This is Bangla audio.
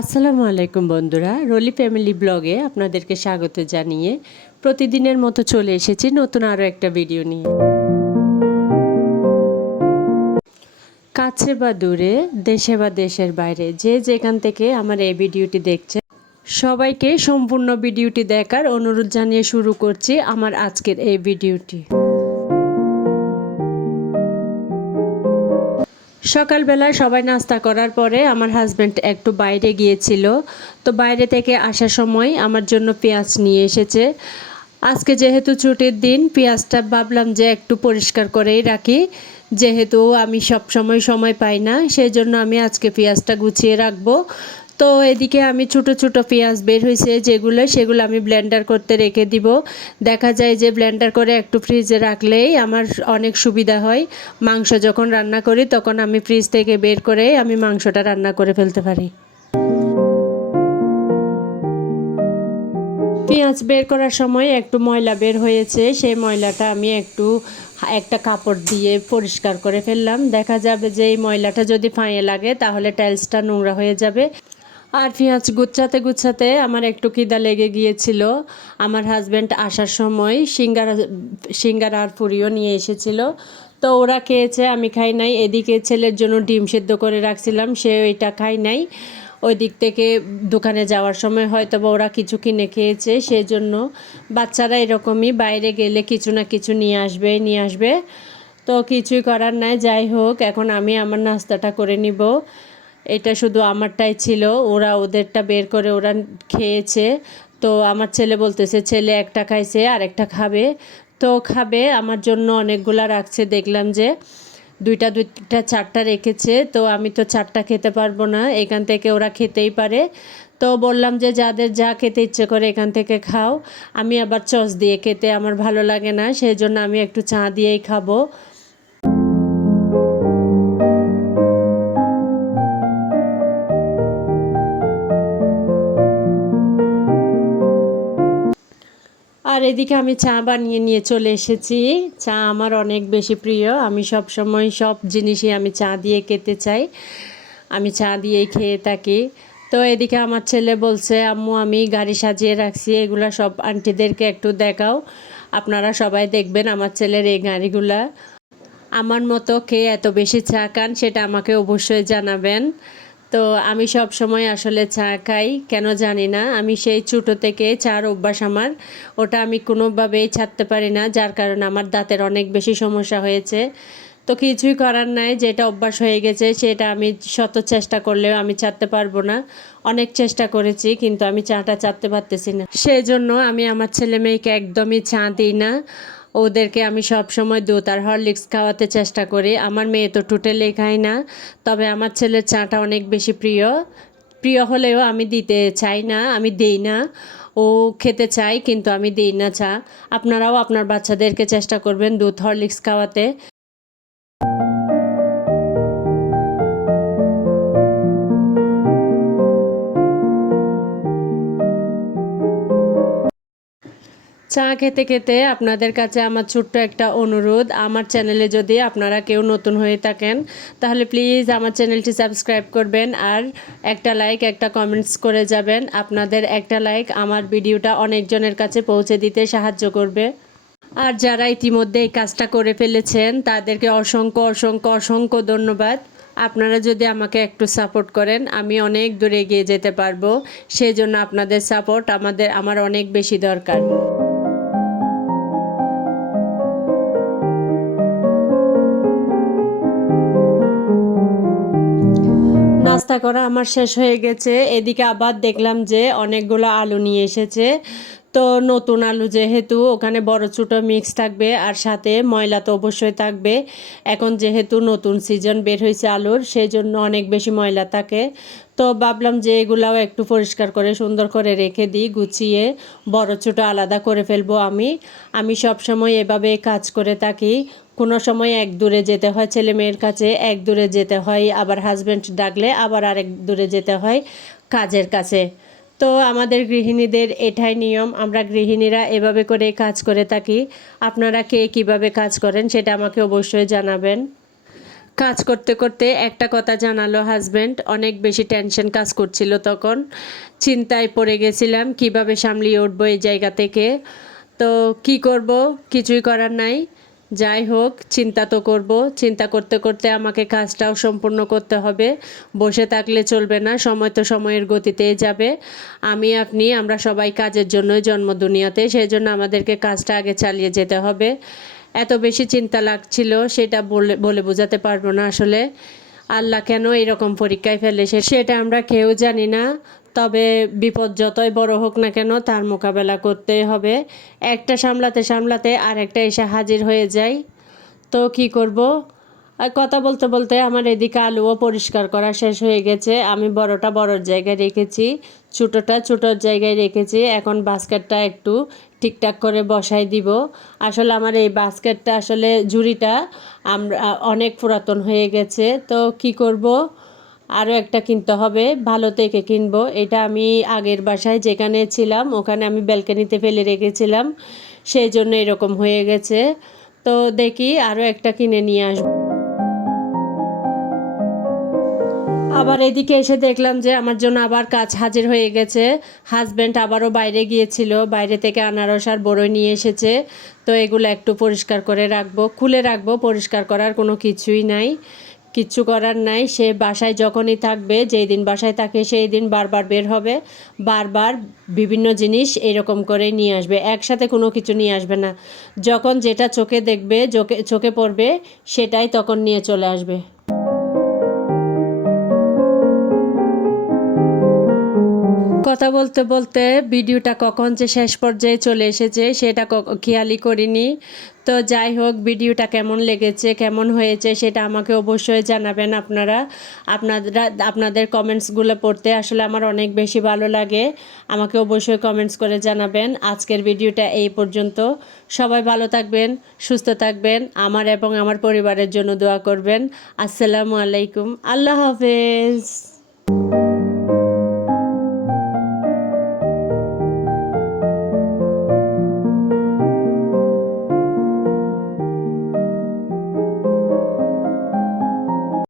আসসালামু আলাইকুম বন্ধুরা, রলি ফ্যামিলি ব্লগে আপনাদেরকে স্বাগত জানিয়ে প্রতিদিনের মতো চলে এসেছি নতুন আরও একটা ভিডিও নিয়ে। কাছে বা দূরে, দেশে বা দেশের বাইরে, যে যেখান থেকে আমার এই ভিডিওটি দেখছে, সবাইকে সম্পূর্ণ ভিডিওটি দেখার অনুরোধ জানিয়ে শুরু করছি আমার আজকের এই ভিডিওটি। সকালবেলা সবাই নাস্তা করার পরে আমার হাজব্যান্ড একটু বাইরে গিয়েছিল। তো বাইরে থেকে আসার সময় আমার জন্য পেঁয়াজ নিয়ে এসেছে। আজকে যেহেতু ছুটির দিন, পেঁয়াজটা ভাবলাম যে একটু পরিষ্কার করেই রাখি। যেহেতু আমি সব সময় সময় পাই না সেই জন্য আমি আজকে পেঁয়াজটা গুছিয়ে রাখব। তো এদিকে আমি ছোটো ছোটো পেঁয়াজ বের হয়েছে, যেগুলো, সেগুলো আমি ব্লেন্ডার করতে রেখে দিব। দেখা যায় যে ব্লেন্ডার করে একটু ফ্রিজে রাখলেই আমার অনেক সুবিধা হয়। মাংস যখন রান্না করি, তখন আমি ফ্রিজ থেকে বের করে আমি মাংসটা রান্না করে ফেলতে পারি। পেঁয়াজ বের করার সময় একটু ময়লা বের হয়েছে, সেই ময়লাটা আমি একটু একটা কাপড় দিয়ে পরিষ্কার করে ফেললাম। দেখা যাবে যে এই ময়লাটা যদি ফাঁয়ে লাগে, তাহলে টাইলসটা নোংরা হয়ে যাবে। আর পেঁয়াজ গুচ্ছাতে গুচ্ছাতে আমার একটু কিদা লেগে গিয়েছিল। আমার হাজব্যান্ড আসার সময় সিঙ্গারা সিঙ্গারা আর পুরিও নিয়ে এসেছিল। তো ওরা খেয়েছে, আমি খাই নাই। এদিকে ছেলের জন্য ডিম সেদ্ধ করে রাখছিলাম, সে ওইটা খাই নাই। ওই দিক থেকে দোকানে যাওয়ার সময় হয়তো বা ওরা কিছু কিনে খেয়েছে সেই জন্য বাচ্চারা এরকমই বাইরে গেলে কিছু না কিছু নিয়ে আসবে নিয়ে আসবে। তো কিছুই করার নাই, যাই হোক, এখন আমি আমার নাস্তাটা করে নিব। এটা শুধু আমারটাই ছিল। ওরা ওদেরটা বের করে ওরা খেয়েছে। তো আমার ছেলে বলতেছে, ছেলে একটা খাইছে আর একটা খাবে। তো খাবে, আমার জন্য অনেকগুলা রাখছে। দেখলাম যে দুইটা দুইটা, চারটা রেখেছে। তো আমি তো চারটা খেতে পারব না, এখান থেকে ওরা খেতেই পারে। তো বললাম যে, যাদের যা খেতে ইচ্ছে করে এখান থেকে খাও। আমি আবার চস দিয়ে খেতে, আমার ভালো লাগে না সেই জন্য আমি একটু চা দিয়েই খাব। আর এদিকে আমি চা বানিয়ে নিয়ে চলে এসেছি। চা আমার অনেক বেশি প্রিয়। আমি সব সময় সব জিনিসই আমি চা দিয়ে খেতে চাই। আমি চা দিয়েই খেয়ে থাকি। তো এদিকে আমার ছেলে বলছে, আম্মু, আমি গাড়ি সাজিয়ে রাখছি। এগুলা সব আন্টিদেরকে একটু দেখাও। আপনারা সবাই দেখবেন আমার ছেলের এই গাড়িগুলা। আমার মতো কে এত বেশি চা খান, সেটা আমাকে অবশ্যই জানাবেন। তো আমি সব সময় আসলে চা খাই, কেন জানি না। আমি সেই ছোটো থেকে চার অভ্যাস আমার, ওটা আমি কোনোভাবেই ছাড়তে পারি না, যার কারণে আমার দাঁতের অনেক বেশি সমস্যা হয়েছে। তো কিছুই করার নাই, যেটা অভ্যাস হয়ে গেছে সেটা আমি শত চেষ্টা করলেও আমি চারতে পারব না। অনেক চেষ্টা করেছি, কিন্তু আমি চাটা চারতে পারতেছি না। সেই জন্য আমি আমার ছেলে মেয়েকে একদমই চা দিই না। ওদেরকে আমি সব সময় দুধ আর হরলিক্স খাওয়াতে চেষ্টা করি। আমার মেয়ে তো টোটালি খায় না, তবে আমার ছেলের চাটা অনেক বেশি প্রিয়। প্রিয় হলেও আমি দিতে চাই না, আমি দেই না। ও খেতে চাই কিন্তু আমি দিই না চা। আপনারাও আপনার বাচ্চাদেরকে চেষ্টা করবেন দুধ হরলিক্স খাওয়াতে। চা খেতে খেতে আপনাদের কাছে আমার ছোট্ট একটা অনুরোধ। আমার চ্যানেলে যদি আপনারা কেউ নতুন হয়ে থাকেন, তাহলে প্লিজ আমার চ্যানেলটি সাবস্ক্রাইব করবেন আর একটা লাইক একটা কমেন্টস করে যাবেন। আপনাদের একটা লাইক আমার ভিডিওটা অনেকজনের কাছে পৌঁছে দিতে সাহায্য করবে। আর যারা ইতিমধ্যে এই কাজটা করে ফেলেছেন, তাদেরকে অসংখ্য অসংখ্য অসংখ্য ধন্যবাদ। আপনারা যদি আমাকে একটু সাপোর্ট করেন, আমি অনেক দূরে এগিয়ে যেতে পারব। সেই জন্য আপনাদের সাপোর্ট আমাদের, আমার অনেক বেশি দরকার। নাস্তা করা আমার শেষ হয়ে গেছে। এদিকে আবার দেখলাম যে অনেকগুলো আলু নিয়ে এসেছে। তো নতুন আলু যেহেতু ওখানে বড় ছোটো মিক্স থাকবে আর সাথে ময়লা তো অবশ্যই থাকবে। এখন যেহেতু নতুন সিজন বের হয়েছে আলুর সেই জন্য অনেক বেশি ময়লা থাকে। তো ভাবলাম যে এগুলাও একটু পরিষ্কার করে সুন্দর করে রেখে দিই, গুছিয়ে, বড় ছোটো আলাদা করে ফেলব আমি। আমি সব সময় এভাবে কাজ করে থাকি। কোনো সময় এক দূরে যেতে হয় ছেলে মেয়ের কাছে, এক দূরে যেতে হয় আবার হাজব্যান্ড ডাকলে আবার আরেক দূরে যেতে হয় কাজের কাছে। তো আমাদের গৃহিণীদের এটাই নিয়ম, আমরা গৃহিণীরা এভাবে করে কাজ করে থাকি। আপনারা কে কীভাবে কাজ করেন সেটা আমাকে অবশ্যই জানাবেন। কাজ করতে করতে একটা কথা জানালো হাজব্যান্ড অনেক বেশি টেনশন কাজ করছিল তখন। চিন্তায় পড়ে গেছিলাম, কীভাবে সামলিয়ে উঠবো এই জায়গা থেকে? তো কি করব? কিছুই করার নাই। যাই হোক, চিন্তা তো করব। চিন্তা করতে করতে আমাকে কাজটাও সম্পূর্ণ করতে হবে। বসে থাকলে চলবে না, সময় তো সময়ের গতিতে যাবে। আমি, আপনি, আমরা সবাই কাজের জন্যই জন্ম দুনিয়াতে সেই জন্য আমাদেরকে কাজটা আগে চালিয়ে যেতে হবে। এত বেশি চিন্তা লাগছিল সেটা বলে বলে বোঝাতে পারব না আসলে। আল্লাহ কেন এরকম পরীক্ষায় ফেলে সেটা আমরা কেউ জানি না। তবে বিপদ যতই বড় হোক না কেন তার মোকাবেলা করতেই হবে। একটা সামলাতে সামলাতে আর একটা এসে হাজির হয়ে যায়। তো কি করব? কথা বলতে বলতে আমার এদিকে আলুও পরিষ্কার করা শেষ হয়ে গেছে। আমি বড়টা বড়র জায়গায় রেখেছি, ছোটোটা ছোটোর জায়গায় রেখেছি। এখন বাস্কেটটা একটু ঠিকঠাক করে বসাই দিব। আসলে আমার এই বাস্কেটটা আসলে ঝুড়িটা আমরা, অনেক পুরাতন হয়ে গেছে। তো কি করব? আরও একটা কিনতে হবে, ভালো থেকে কিনবো। এটা আমি আগের বাসায় যেখানে ছিলাম, ওখানে আমি ব্যালকানিতে ফেলে রেখেছিলাম। সেই জন্য এরকম হয়ে গেছে। তো দেখি আরও একটা কিনে নিয়ে আসব। আবার এদিকে এসে দেখলাম যে আমার জন্য আবার কাজ হাজির হয়ে গেছে। হাজব্যান্ড আবারও বাইরে গিয়েছিল, বাইরে থেকে আনারস আর বড়ই নিয়ে এসেছে। তো এগুলো একটু পরিষ্কার করে রাখব, খুলে রাখব, পরিষ্কার করার কোনো কিছুই নাই কিচ্ছু করার নাই। সে বাসায় যখনই থাকবে, যেই দিন বাসায় থাকে সেই দিন বারবার বের হবে, বারবার বিভিন্ন জিনিস এরকম করে নিয়ে আসবে, একসাথে কোনো কিছু নিয়ে আসবে না। যখন যেটা চোখে দেখবে, চোখে চোখে পড়বে, সেটাই তখন নিয়ে চলে আসবে। কথা বলতে বলতে ভিডিওটা কখন যে শেষ পর্যায়ে চলে এসেছে সেটা খেয়ালই করিনি। তো যাই হোক, ভিডিওটা কেমন লেগেছে, কেমন হয়েছে সেটা আমাকে অবশ্যই জানাবেন আপনারা। আপনারা, আপনাদের কমেন্টসগুলো পড়তে আসলে আমার অনেক বেশি ভালো লাগে। আমাকে অবশ্যই কমেন্টস করে জানাবেন। আজকের ভিডিওটা এই পর্যন্ত। সবাই ভালো থাকবেন, সুস্থ থাকবেন, আমার এবং আমার পরিবারের জন্য দোয়া করবেন। আসসালামু আলাইকুম। আল্লাহ হাফেজ।